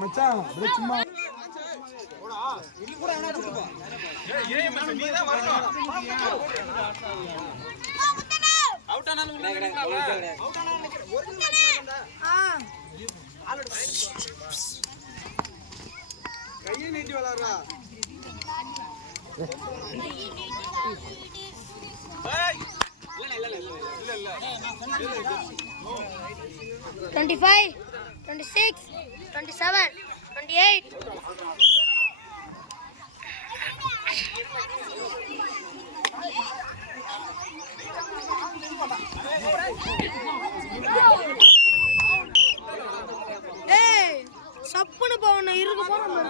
மச்சான் சும்மா கையை நீட்டி விளாடுறா 25, 26, 27, 28. Hey, சப்புன்னு போவணும் இருக்கு போறோம்.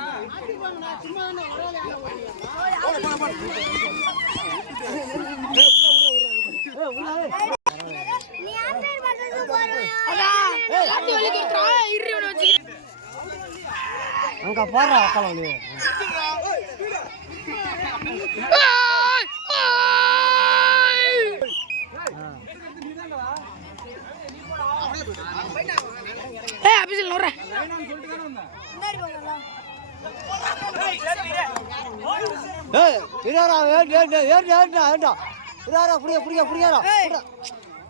அங்க போறா அக்கலம் நீ ஏய் அபிஷேக் நோற ஏய் இராரா ஏண்டா இராரா புடியா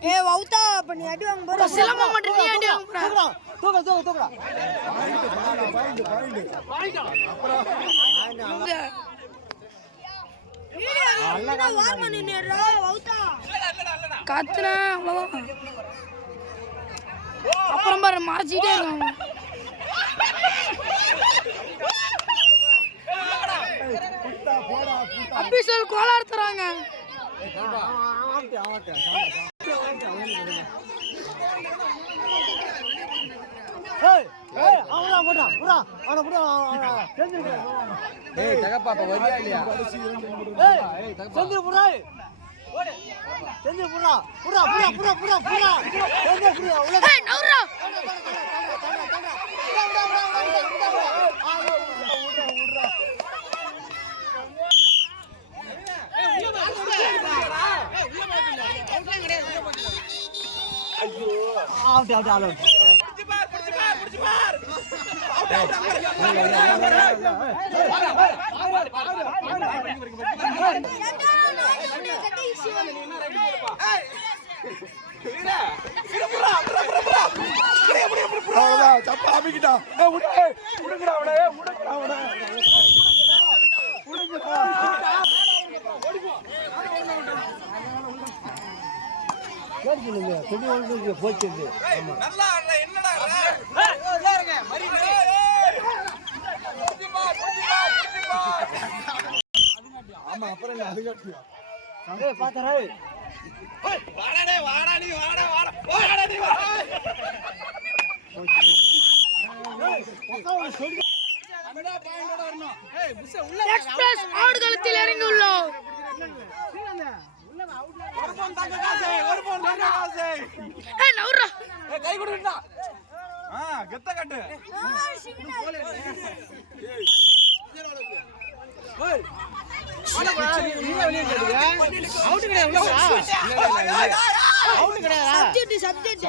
ஏய் வௌதா பண்ணி அடி வாங்க போற சிலம்ப மட்டும் நீ அடி வாங்க போற தூக்குடா அல்லடா வார்ம நின்னுடா வௌதா கத்துனா அவ்வளவுதான் அப்புறம் பாரு மார்ச்சிட்டே இருக்காங்க அபிஷேக் கோலார் தராங்க ஏய் ஏய் அவனா போடா ஏய் தகப்பா வரியா இல்லையா ஏய் செந்திரு புடா செந்திரு புடா செந்திரு புடா உள்ள ஏய் நவுரா ஐயோ அவுட் புடிச்சு பார் சப்பா அமிக்கிட்டா உடுங்கடா அவனை போச்சு ஆமா அப்புறம் அது காட்டியா பாத்தரா எக்ஸ்பிரஸ் ஆடுகளத்தில் இறங்கி உள்ளோம் ஏய் நவுரா கை கொடுடா கெத்த கட்டு சப்ஜெக்ட்